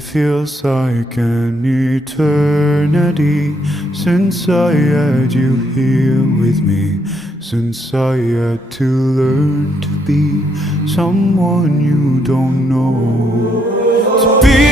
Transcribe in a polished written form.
It feels like an eternity since I had you here with me, since I had to learn to be someone you don't know. To be